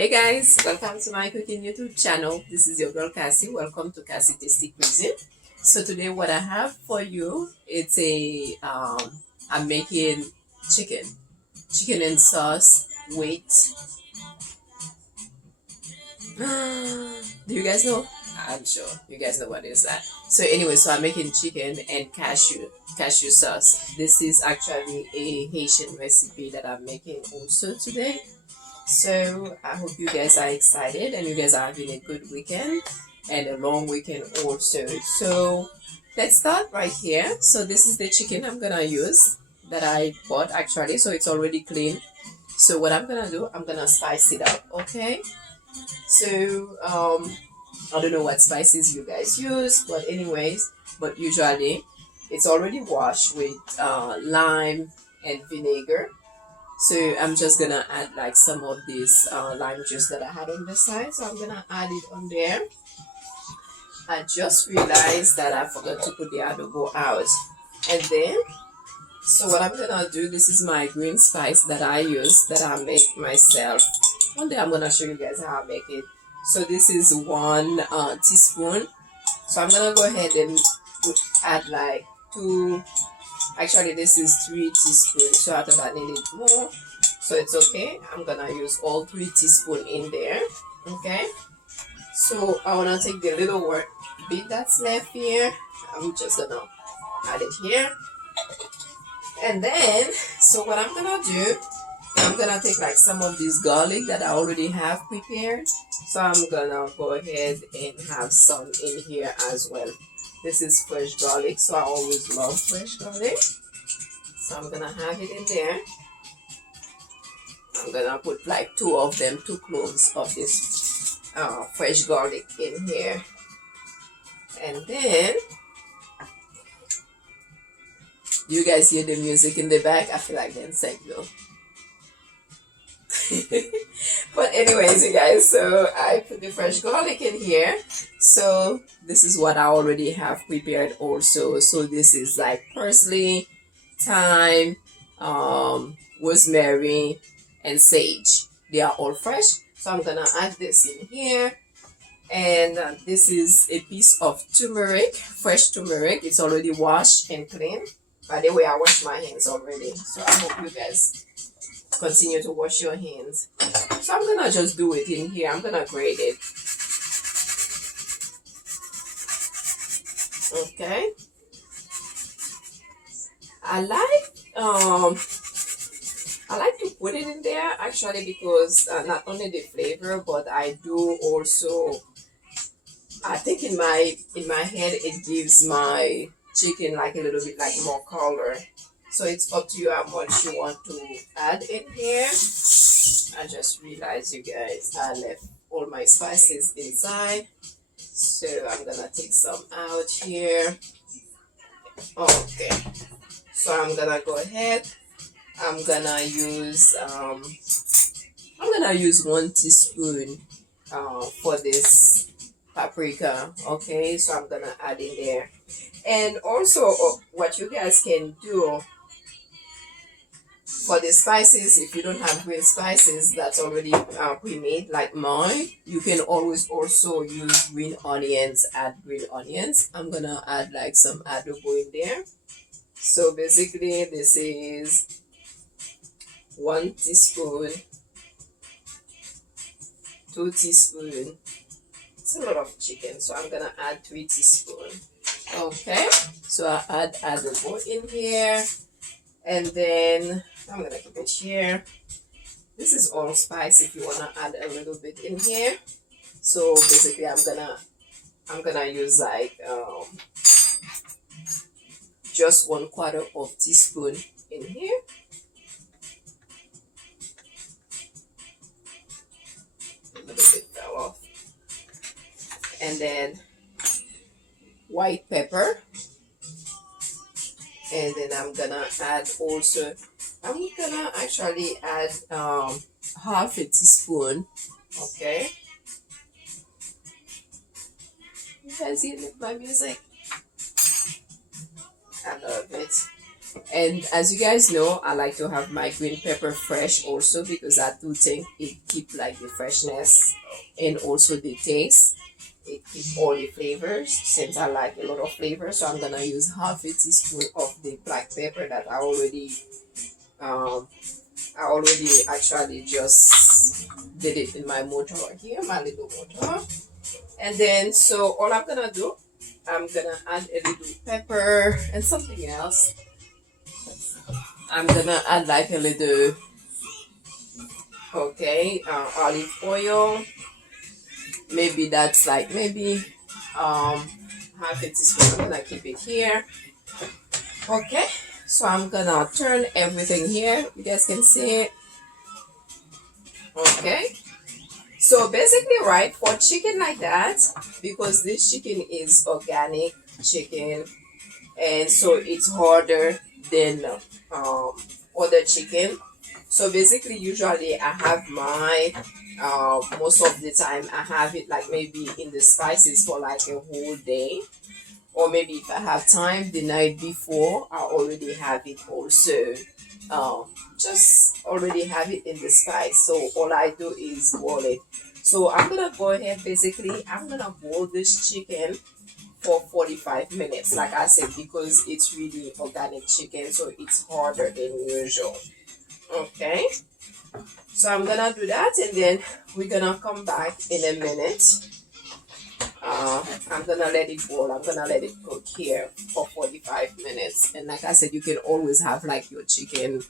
Hey guys, welcome to my cooking YouTube channel. This is your girl Cassie. Welcome to Cassie Tasty Cuisine. So today what I have for you, it's I'm making chicken. Chicken and sauce. Wait. Do you guys know? I'm sure you guys know what is that. So anyway, so I'm making chicken and cashew sauce. This is actually a Haitian recipe that I'm making also today. So I hope you guys are excited and you guys are having a good weekend and a long weekend also. So let's start right here. So this is the chicken I'm gonna use that I bought actually. So it's already clean. So what I'm gonna do, I'm gonna spice it up, okay? So I don't know what spices you guys use, but anyways, but usually it's already washed with lime and vinegar. So I'm just gonna add like some of this lime juice that I had on the side. So I'm gonna add it on there. I just realized that I forgot to put the adobo out. And then, so what I'm gonna do, this is my green spice that I use, that I make myself. One day I'm gonna show you guys how I make it. So this is 1 teaspoon. So I'm gonna go ahead and add like 2. Actually, this is 3 teaspoons. So I thought I needed more. So it's okay. I'm gonna use all 3 teaspoons in there. Okay. So I wanna take the little bit that's left here. I'm just gonna add it here. And then, so what I'm gonna do, I'm gonna take like some of this garlic that I already have prepared. So I'm gonna go ahead and have some in here as well. This is fresh garlic, so I always love fresh garlic. So I'm gonna have it in there. I'm gonna put like 2 of them, 2 cloves of this fresh garlic in here. And then, do you guys hear the music in the back? I feel like dancing though. But anyways, you guys, so I put the fresh garlic in here. So this is what I already have prepared also. So this is like parsley, thyme, rosemary, and sage. They are all fresh. So I'm gonna add this in here. And this is a piece of turmeric, fresh turmeric. It's already washed and clean. By the way, I washed my hands already. So I hope you guys continue to wash your hands. So I'm gonna just do it in here. I'm gonna grate it. Okay. I like to put it in there actually because not only the flavor, but I do also, I think in my head it gives my chicken like a little bit like more color. So it's up to you how much you want to add in here. I just realized, you guys, I left all my spices inside. So I'm gonna take some out here. Okay. So I'm gonna go ahead. I'm gonna use 1 teaspoon for this paprika. Okay, so I'm gonna add in there. And also what you guys can do for the spices, if you don't have green spices that's already pre-made like mine, you can always also use green onions. Add green onions. I'm gonna add like some adobo in there. So basically this is 1 teaspoon, 2 teaspoon. It's a lot of chicken, so I'm gonna add 3 teaspoons. Okay, so I add adobo in here, and then I'm gonna keep it here. This is allspice if you wanna add a little bit in here. So basically, I'm gonna use like just 1/4 of teaspoon in here. A little bit fell off, and then white pepper. And then I'm gonna add also, I'm gonna actually add half a teaspoon. Okay, you guys hear my music? I love it. And as you guys know, I like to have my green pepper fresh also, because I do think it keep like the freshness and also the taste. It keep all the flavors, since I like a lot of flavors. So I'm gonna use half a teaspoon of the black pepper that um I already actually just did it in my motor here, my little motor. And then so all I'm gonna do, I'm gonna add a little pepper and something else. I'm gonna add like a little, okay, olive oil. Maybe that's like maybe um half a teaspoon. I'm gonna keep it here. Okay, so I'm gonna turn everything here. You guys can see it. Okay, so basically, right, for chicken like that, because this chicken is organic chicken, and so it's harder than other chicken. So basically, usually I have my most of the time I have it like maybe in the spices for like a whole day, or maybe if I have time the night before, I already have it also. Um, just already have it in the spice. So all I do is boil it. So I'm gonna go ahead. Basically, I'm gonna boil this chicken for 45 minutes, like I said, because it's really organic chicken, so it's harder than usual. Okay, so I'm gonna do that, and then we're gonna come back in a minute. I'm gonna let it boil. I'm gonna let it cook here for 45 minutes. And like I said, you can always have like your chicken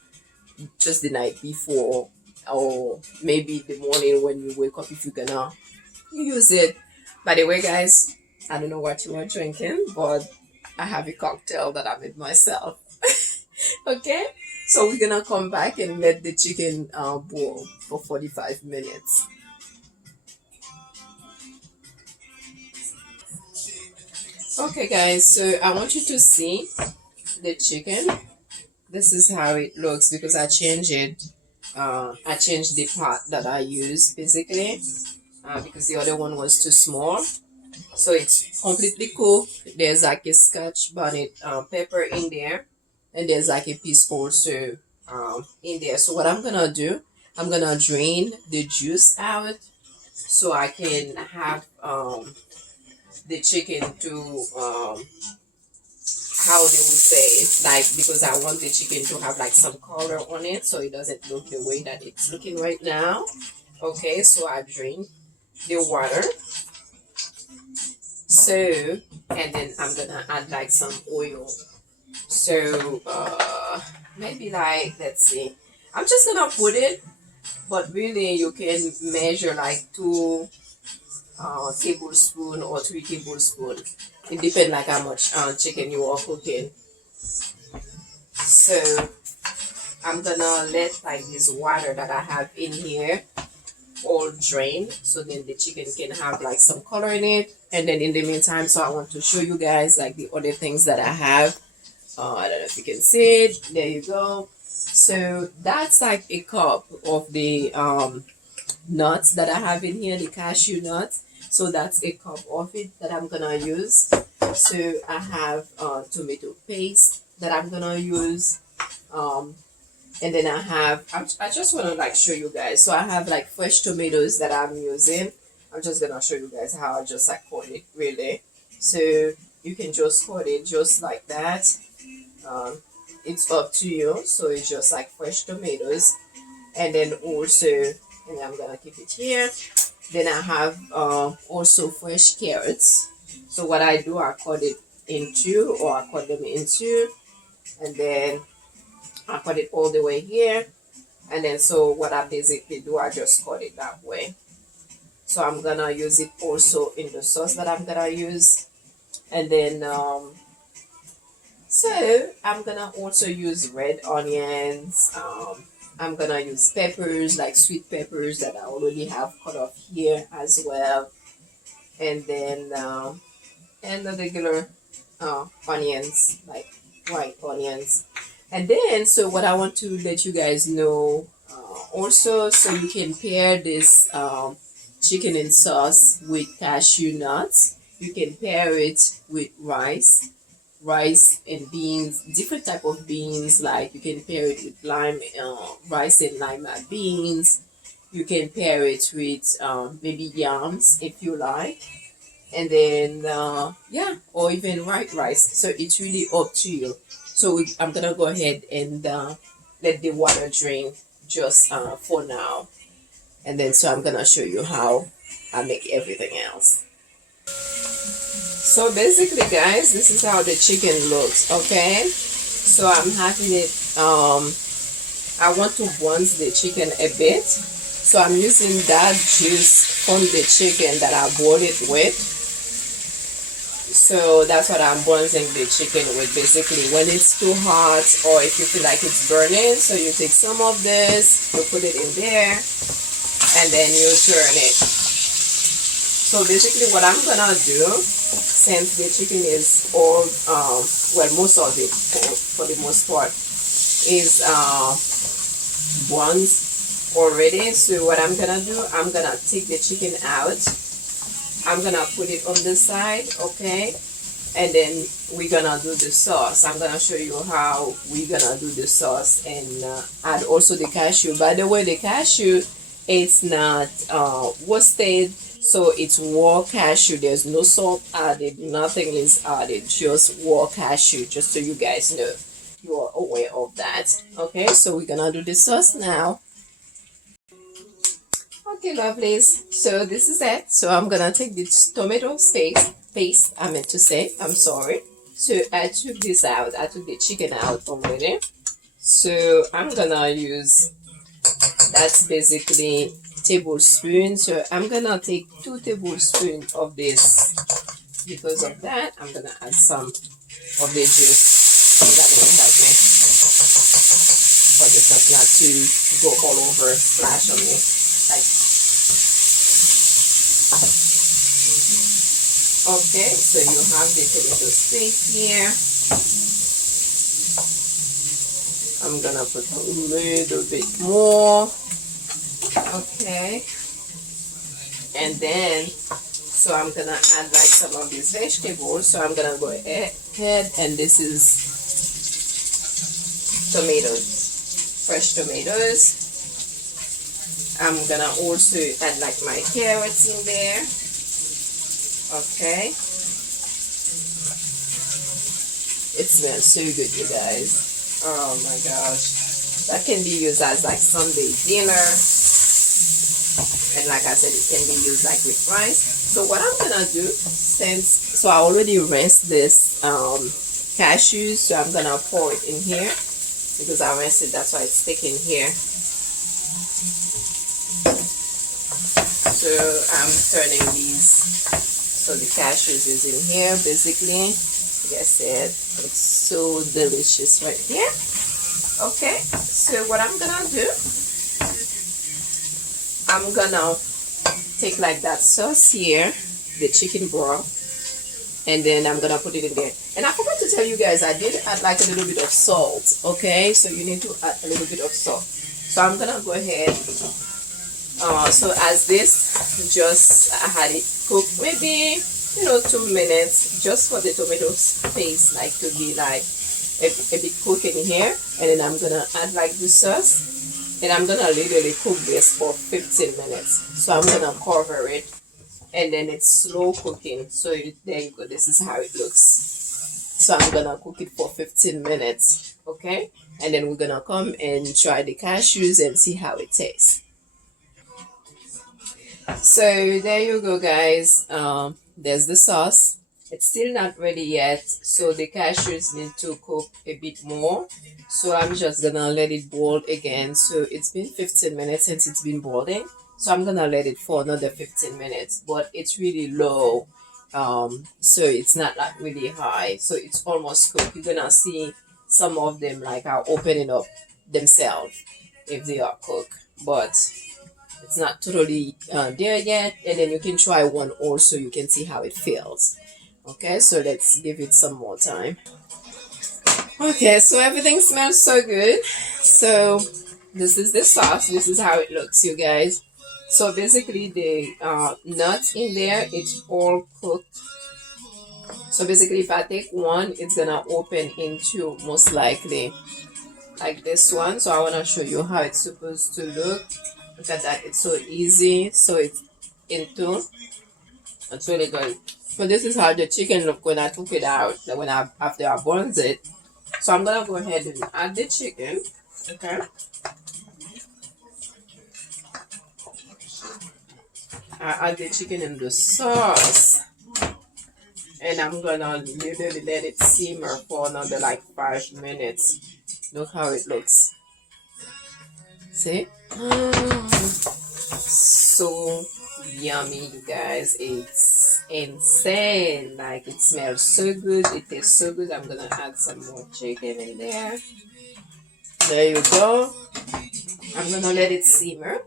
just the night before, or maybe the morning when you wake up if you're gonna use it. By the way, guys, I don't know what you are drinking, but I have a cocktail that I made myself. Okay, so we're gonna come back and let the chicken boil for 45 minutes. Okay, guys, so I want you to see the chicken. This is how it looks, because I changed it. I changed the pot that I use basically, because the other one was too small. So it's completely cooked. There's like a scotch bonnet pepper in there, and there's like a piece also in there. So what I'm gonna do, I'm gonna drain the juice out so I can have the chicken to how they would say it, like, because I want the chicken to have like some color on it, so it doesn't look the way that it's looking right now. Okay, so I drain the water. So, and then I'm gonna add like some oil. So maybe like, let's see, I'm just gonna put it, but really you can measure like 2 tablespoon or 3 tablespoon. It depends like how much chicken you are cooking. So I'm gonna let like this water that I have in here all drain, so then the chicken can have like some color in it. And then in the meantime, so I want to show you guys like the other things that I have. I don't know if you can see it. There you go. So that's like a cup of the nuts that I have in here, the cashew nuts. So that's a cup of it that I'm gonna use. So I have tomato paste that I'm gonna use. And then I just want to like show you guys. So I have like fresh tomatoes that I'm using. I'm just gonna show you guys how I just like cut it really. So you can just cut it just like that. It's up to you. So it's just like fresh tomatoes, and then also, and I'm gonna keep it here. Then I have also fresh carrots. So what I do, I cut it into, or I cut them into, and then I cut it all the way here. And then so what I basically do, I just cut it that way. So I'm gonna use it also in the sauce that I'm gonna use. And then so I'm gonna also use red onions. I'm gonna use peppers, like sweet peppers that I already have cut off here as well. And then and the regular onions, like white onions. And then so what I want to let you guys know also, so you can pair this chicken and sauce with cashew nuts. You can pair it with rice, rice and beans, different type of beans. Like you can pair it with lime, rice and lima beans. You can pair it with maybe yams if you like, and then yeah, or even white rice. So it's really up to you. So I'm gonna go ahead and let the water drain just for now, and then so I'm gonna show you how I make everything else. So basically, guys, this is how the chicken looks. Okay, so I'm having it. I want to bronze the chicken a bit, so I'm using that juice from the chicken that I boiled it with. So that's what I'm bronzing the chicken with. Basically, when it's too hot or if you feel like it's burning, so you take some of this, you put it in there, and then you turn it. So basically what I'm gonna do, since the chicken is all, well, most of it, for the most part, is bronzed already. So what I'm gonna do, I'm gonna take the chicken out. I'm gonna put it on the side, okay? And then we're gonna do the sauce. I'm gonna show you how we're gonna do the sauce and add also the cashew. By the way, the cashew, it's not roasted, so it's raw cashew. There's no salt added, nothing is added, just raw cashew, just so you guys know. You are aware of that. Okay, so we're gonna do the sauce now. Okay, lovelies, so this is it. So I'm gonna take this tomato paste, I meant to say, I'm sorry. So I took this out, I took the chicken out already. So I'm gonna use, that's basically tablespoon. So I'm gonna take 2 tablespoons of this. Because of that, I'm gonna add some of the juice. So that will help me for the sauce not to go all over, splash on me. Like, okay, so you have the tomato paste here. I'm gonna put a little bit more. Okay, and then so I'm gonna add like some of these vegetables. So I'm gonna go ahead, and this is tomatoes, fresh tomatoes. I'm gonna also add like my carrots in there. Okay, it smells so good, you guys. Oh my gosh, that can be used as like Sunday dinner, and like I said, it can be used like with rice. So what I'm gonna do, so I already rinsed this cashews, so I'm gonna pour it in here because I rinsed it, that's why it's sticking here. So I'm turning these, so the cashews is in here basically. Like I said, it's so delicious right here. Okay, so what I'm gonna do, I'm gonna take like that sauce here, the chicken broth, and then I'm gonna put it in there. And I forgot to tell you guys, I did add like a little bit of salt. Okay, so you need to add a little bit of salt. So I'm gonna go ahead. So as this, just I had it cooked maybe 2 minutes, just for the tomato paste like to be like a bit cooked in here, and then I'm gonna add like the sauce, and I'm gonna literally cook this for 15 minutes. So I'm gonna cover it, and then it's slow cooking. So there you go, this is how it looks. So I'm gonna cook it for 15 minutes, okay, and then we're gonna come and try the cashews and see how it tastes. So there you go, guys. There's the sauce. It's still not ready yet, so the cashews need to cook a bit more. So I'm just gonna let it boil again. So it's been 15 minutes since it's been boiling, so I'm gonna let it for another 15 minutes, but it's really low, so it's not like really high, so it's almost cooked. You're gonna see some of them like are opening up themselves if they are cooked, but it's not totally there yet. And then you can try one also, you can see how it feels. Okay, so let's give it some more time. Okay, so everything smells so good. So this is the sauce, this is how it looks, you guys. So basically the nuts in there, it's all cooked. So basically, if I take one, it's gonna open into most likely like this one. So I wanna show you how it's supposed to look. Look at that, it's so easy. So it's into, it's really good. So this is how the chicken look when I took it out, when after I boiled it. So I'm gonna go ahead and add the chicken. Okay. I add the chicken in the sauce. And I'm gonna literally let it simmer for another like 5 minutes. Look how it looks. See? So yummy, you guys. It's insane. Like, it smells so good. It tastes so good. I'm gonna add some more chicken in there. There you go. I'm gonna let it simmer.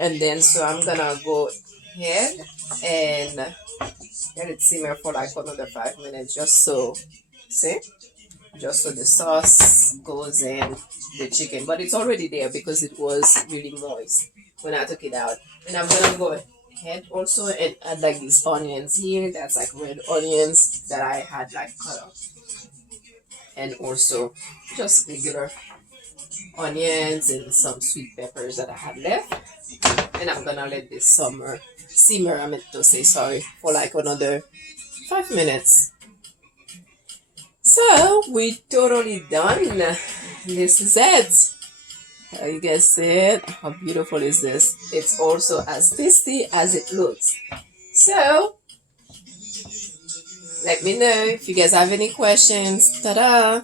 And then so I'm gonna go ahead and let it simmer for like another 5 minutes, just so, see, just so the sauce goes in the chicken. But it's already there because it was really moist when I took it out. And I'm gonna go ahead also and add like these onions here. That's like red onions that I had like cut up, and also just regular onions and some sweet peppers that I had left. And I'm gonna let this simmer, I meant to say, sorry, for like another 5 minutes. So we totally done. This is it. How you guys see it? How beautiful is this? It's also as tasty as it looks. So let me know if you guys have any questions. Ta-da!